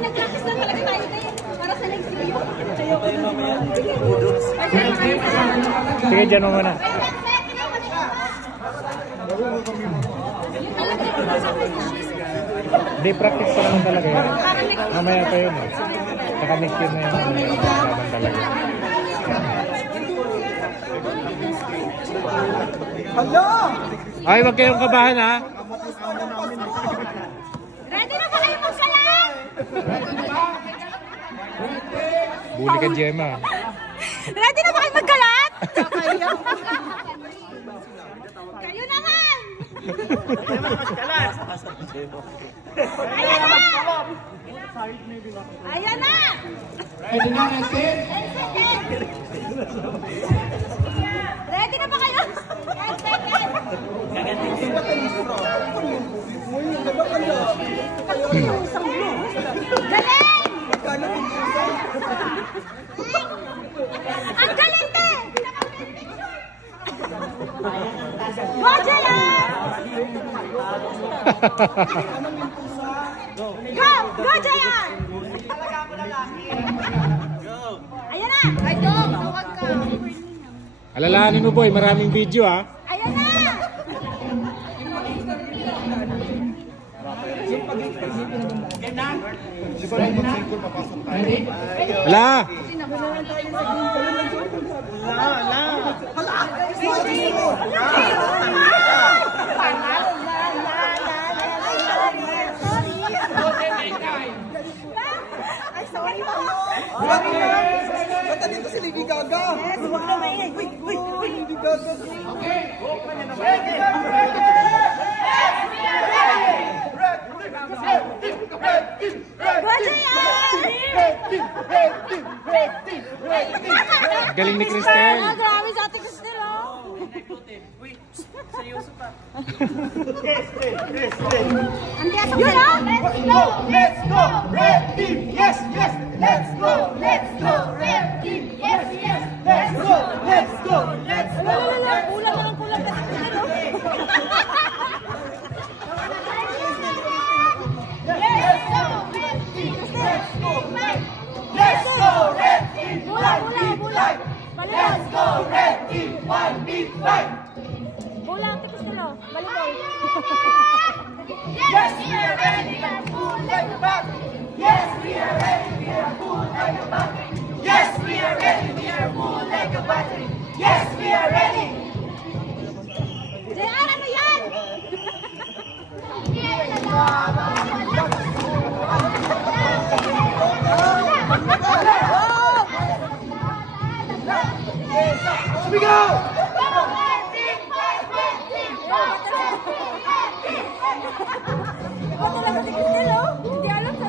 nag-practice na talaga tayo para sa next video. Sige, dyan mo muna. Hindi, practice pa naman talaga yan. Mamaya pa yun. Saka next year na yun. Talaga. Hello! Ay, wag kayong kabahan ha. Ready na ba kayo magkalat? Buli ka, Gemma. Ready na ba kayo magkalat? Kayo naman! Ayan na! Ayan na! Ready na, Nancy? Ready na ba kayo? 10 seconds! Galing! Ang galing din! Go, Jayan! Go! Go, Jayan! Ayan na! Ay, Dog! Tawag ka! Alalahanin mo, boy. Maraming video ha. Ayan na! Ala! Ay, sorry po. Bata dito si Lady Gaga. Yes, huwag na mainay. Wait. Lady Gaga. Okay. Galing ni Cristel. Grabe sa ating Cristel, oh. Seryoso pa. Ang tiyasak na lang. Let's go! Red team! Yes! Let's go! Red team! Yes! Let's go! Kulang na ng kulang ka Cristel, oh. Let's go! Red team! Bulang. Let's go! Red team! One big fight! Bulang ka Cristel, oh. Balibay. Yes, we are ready, we are full like a back. Yes, we are ready, we are full like a battery. Yes, we are ready, we are full like a battery. Yes, we are ready. JR, ano yan? Here we go! Iba talaga si Cristel, oh. Hindi alam sa